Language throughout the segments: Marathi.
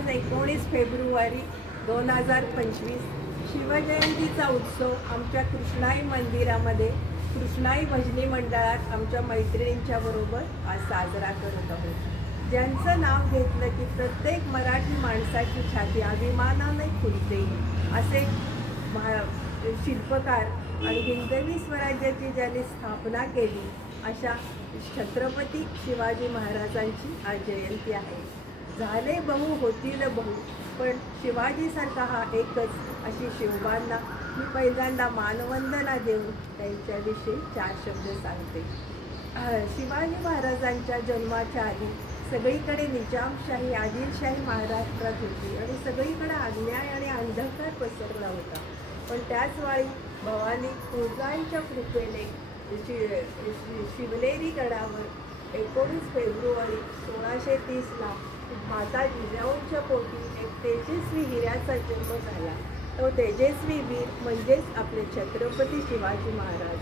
आज 19 फेब्रुवारी 2025 शिवजयंतीचा उत्सव आमच्या कृष्णाई मंदिरामध्ये कृष्णाई भजनी मंडळात आमच्या मैत्रिणींच्या बरोबर आज साजरा करत आहोत। ज्यांचं नाव घेतलं की प्रत्येक मराठी माणसाची छाती अभिमानाने फुलते असे शिल्पकार आणि हिंदवी स्वराज्याची ज्यांनी स्थापना केली अशा छत्रपती शिवाजी महाराजांची आज जयंती आहे। झाले बहु होतील बहु, पण शिवाजीसारखा हा एकच अशी शिवबांना मी पहिल्यांदा मानवंदना देऊन त्यांच्याविषयी 4 शब्द सांगते। शिवाजी महाराजांच्या जन्माच्या आधी सगळीकडे निजामशाही आदिलशाही महाराष्ट्रात होती आणि सगळीकडे अन्याय आणि अंधकार पसरला होता। पण त्याच वेळी भवानी तुळजाईच्या कृपेने शिवनेरी गडावर 19 फेब्रुवारी 1630ला माता जिजाऊंच्या पोटी एक तेजस्वी हिऱ्याचा जन्म झाला। तो तेजस्वी वीर म्हणजेच आपले छत्रपती शिवाजी महाराज।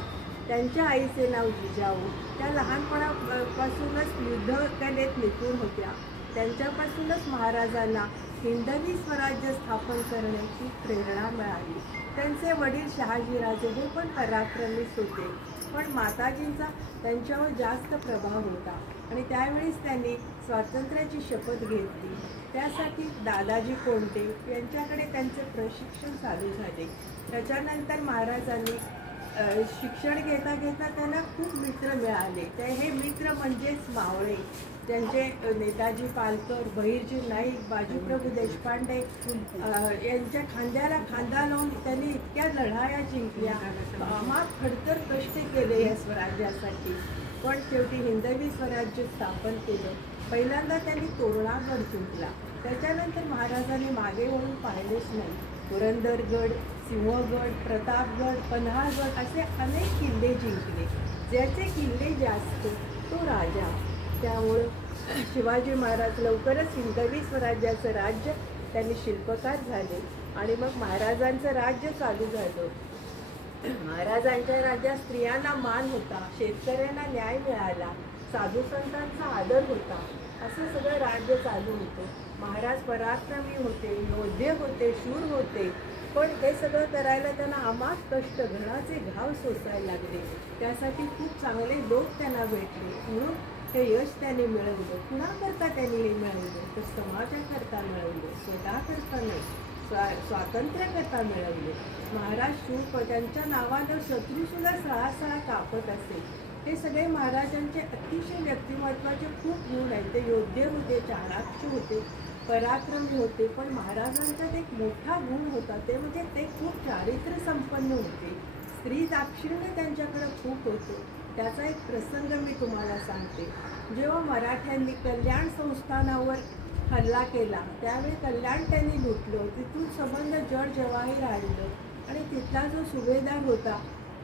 त्यांच्या आईचे नाव जिजाऊ। त्या लहानपणापासूनच युद्धकलेत निपुण होत्या। त्यांच्यापासूनच महाराजांना हिंदवी स्वराज्य स्थापन करण्याची प्रेरणा मिळाली। त्यांचे वडील शहाजीराजे हे पण पराक्रमीच होते, पण माताजींचा त्यांच्यावर जास्त प्रभाव होता आणि त्यावेळेस त्यांनी स्वातंत्र्याची शपथ घेतली। त्यासाठी दादाजी कोंटे यांच्याकडे त्यांचे प्रशिक्षण चालू झाले। त्याच्यानंतर महाराजांनी शिक्षण घेता घेता त्यांना खूप मित्र मिळाले। हे मित्र म्हणजेच मावळे, त्यांचे नेताजी पालकर, बहिर्जी नाईक, बाजीप्रभू देशपांडे यांच्या खांद्याला खांदा लावून त्यांनी इतक्या लढाया जिंकल्या, अमाप खडतर कष्ट केले या स्वराज्यासाठी, पण शेवटी हिंदवी स्वराज्य स्थापन केलं। पहिल्यांदा त्यांनी तोरणागड जिंकला। त्याच्यानंतर महाराजांनी मागे वळून पाहिलेच नाही। पुरंदरगड, सिंहगड, प्रतापगड, पन्हाळगड असे अनेक किल्ले जिंकले। ज्याचे किल्ले जास्त तो राजा। त्यामुळं शिवाजी महाराज लवकरच हिंदवी स्वराज्याचं राज्य त्यांनी शिल्पकार झाले आणि मग महाराजांचं राज्य चालू झालं। महाराजांच्या राज्यात स्त्रियांना मान होता, शेतकऱ्यांना न्याय मिळाला, साधू संतांचा आदर होता, असं सगळं राज्य चालू होतं। महाराज पराक्रमी होते, योद्धे होते, शूर होते, पण हे सगळं करायला त्यांना अमाप कष्ट, घराचे घाव सोसायला लागले। त्यासाठी खूप चांगले लोक त्यांना भेटले, म्हणून हे यश त्यांनी मिळवलं। कुणाकरता त्यांनी हे मिळवलं तर समाजाकरता मिळवलं, स्वतःकरता नाही, स्वातंत्र्याकरता मिळवले। महाराज शूर त्यांच्या नावानं शत्रूसुद्धा सळा कापत असे। हे सगळे महाराजांचे अतिशय व्यक्तिमत्वाचे खूप गुण आहेत। ते योद्धे होते, चाणाक्ष होते, पराक्रमी होते, पण महाराजांच्यात एक मोठा गुण होता, ते म्हणजे ते खूप चारित्र्य संपन्न होते। स्त्री दाक्षिण्य त्यांच्याकडे खूप होते। त्याचा एक प्रसंग मी तुम्हाला सांगते। जेव्हा मराठ्यांनी कल्याण संस्थानावर हल्ला केला त्यावेळी कल्याण त्यांनी लुटलं, तिथून संबंध जड जवाहीर आणलं आणि तिथला जो सुभेदार होता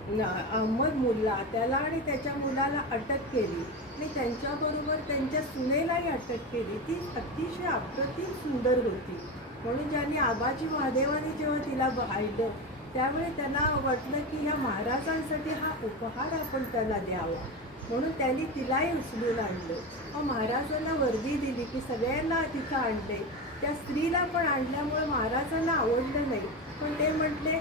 अहमद मुल्ला, त्याला आणि त्याच्या मुलाला अटक केली आणि त्यांच्याबरोबर त्यांच्या सुनेलाही अटक केली। ती अतिशय अप्रतिम सुंदर होती, म्हणून ज्यांनी आबाजी महादेवानी जेव्हा तिला पाहिलं त्यावेळी त्यांना वाटलं की ह्या महाराजांसाठी हा उपहार आपण त्याला द्यावा, म्हणून त्यांनी तिलाही उचलून आणलं। मग महाराजांना वर्दी दिली की सगळ्यांना तिथं आणले। त्या स्त्रीला पण आणल्यामुळे महाराजांना आवडलं नाही, पण ते म्हटले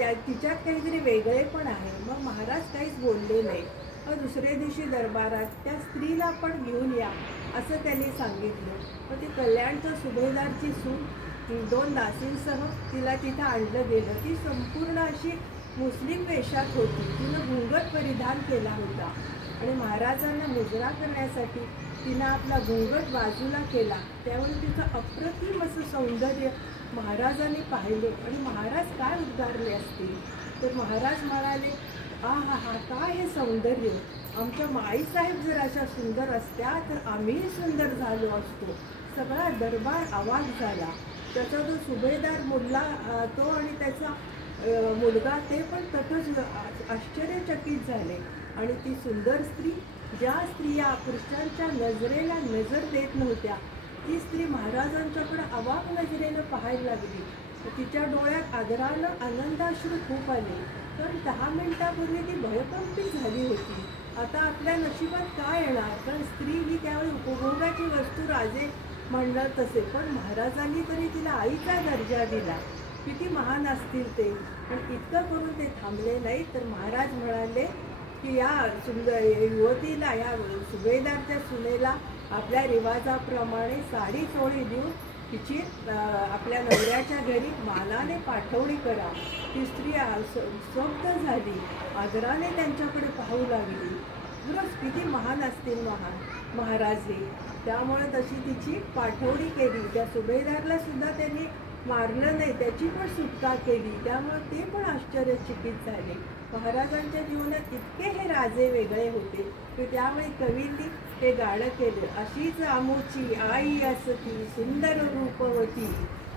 तिच्यात काहीतरी वेगळे पण आहे। मग महाराज काहीच बोलले नाही। मग दुसऱ्या दिवशी दरबारात त्या स्त्रीला पण घेऊन या असं त्यांनी सांगितलं। मग ती कल्याणच्या सुभेदारची सून 2 दासींसह तिला तिथं आणलं गेलं। ती संपूर्ण अशी मुस्लिम वेशात होती, तिनं घुंगट परिधान केला होता आणि महाराजांना मुजरा करण्यासाठी तिनं आपला घुंगट बाजूला केला। त्यावेळी तिचं अप्रतिम असं सौंदर्य महाराजांनी पाहिले आणि महाराज काय उद्गारले असतील तर महाराज म्हणाले, आहा हा काय हे सौंदर्य, आमच्या माईसाहेब जर अशा सुंदर असत्या तर आम्हीही सुंदर झालो असतो। सगळा दरबार आवाज झाला। त्याचा जो सुभेदार मुल्ला तो आणि त्याचा मुलगा ते पण तसंच आश्चर्यचकित झाले आणि ती सुंदर स्त्री, ज्या स्त्रिया पुरुषांच्या नजरेला नजर देत नव्हत्या, ती स्त्री महाराजांच्याकडे अवाक नजरेनं पाहायला लागली। तिच्या डोळ्यात आदरानं आनंदाश्रू खूप आले, कारण 10 मिनिटापूर्वी ती भयकंपित झाली होती। आता आपल्या नशिबात काय येणार, कारण स्त्री ही त्यावेळी उपभोगाची वस्तू म्हणणं तसे, पण महाराजांनी तरी तिला आईचा दर्जा दिला. किती महान असतील ते. पण इतकं करून ते थांबले नाही, तर महाराज म्हणाले की या युवतीला, या सुभेदारच्या सुनेला आपल्या रिवाजाप्रमाणे साडी चोळी देऊन तिची आपल्या नवऱ्याच्या घरी मानाने पाठवणी करा. ती स्त्री स्तब्ध झाली, आदराने त्यांच्याकडे पाहू लागली. खरंच किती महान असतील महाराज हे. त्यामुळे तशी तिची पाठवणी केली. त्या सुभेदारला सुद्धा त्यांनी मारलं नाही, त्याची पण सुटका केली. त्यामुळे ते पण आश्चर्यचकित झाले. महाराजांच्या जीवनात इतके हे राजे वेगळे होते की त्यामुळे कवींनी हे गाणं केलं. अशीच आमुची आई असती सुंदर रूपवती,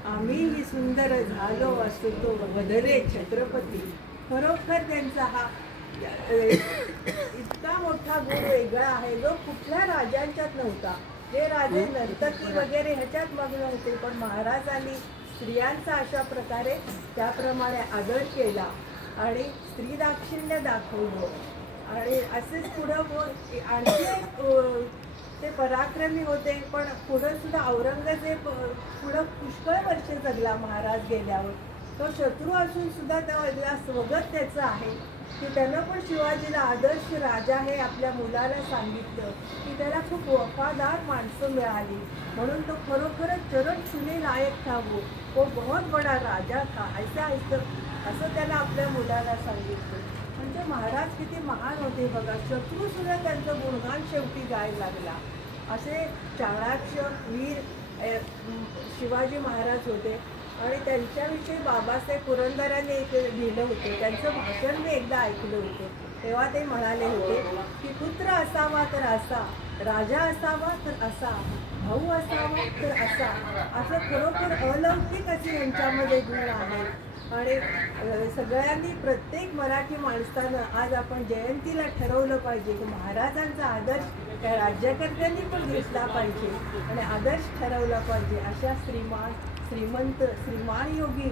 आम्हीही सुंदर झालो असतो बदले छत्रपती. खरोखर त्यांचा हा इतका मोठा गुण वेगळा आहे जो कुठल्या राजांच्यात नव्हता. हे राजे नर्तकी वगैरे ह्याच्यात मग्न होते, पण महाराजांनी स्त्रियांचा अशा प्रकारे त्याप्रमाणे आदर केला आणि स्त्री दाक्षिण्य दाखवलं. आणि असेच पुढं आणखी ते पराक्रमी होते. पण पुढं सुद्धा औरंगजेब पुढं पुष्कळ वर्ष जगला महाराज गेल्यावर. तो शत्रू असून सुद्धा त्याला स्वगत त्याचं आहे की त्यानं पण शिवाजीला आदर्श राजा हे आपल्या मुलाला सांगितलं की त्याला खूप वफादार माणसं मिळाली, म्हणून तो खरोखरच चरण छूने लायक था, वो बहुत बडा राजा था, असं त्याला आपल्या मुलाला सांगितलं. म्हणजे महाराज किती महान होते बघा. शत्रू सुद्धा त्यांचं गुणगान शेवटी गायला लागला. असे चाणाक्ष वीर शिवाजी महाराज होते. आणि त्यांच्याविषयी बाबासाहेब पुरंदराने एक लिहिलं होतं. त्यांचं भाषण मी एकदा ऐकलं होतं. तेव्हा ते म्हणाले होते की पुत्र असावा तर असा, राजा असावा तर असा, भाऊ असावा तर असा. असं खरोखर अलौकिक असे यांच्यामध्ये गुण आहेत. आणि सगळ्यांनी प्रत्येक मराठी माणसानं आज आपण जयंतीला ठरवलं पाहिजे की महाराजांचा आदर्श त्या राज्यकर्त्यांनी पण घेतला पाहिजे आणि आदर्श ठरवला पाहिजे. अशा श्रीमान योगी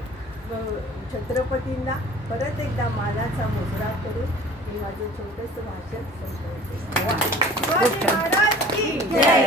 छत्रपतींना परत एकदा मानाचा मुजरा करून मी माझं छोटंसं भाषण संपवते. शिवाजी महाराज की जय.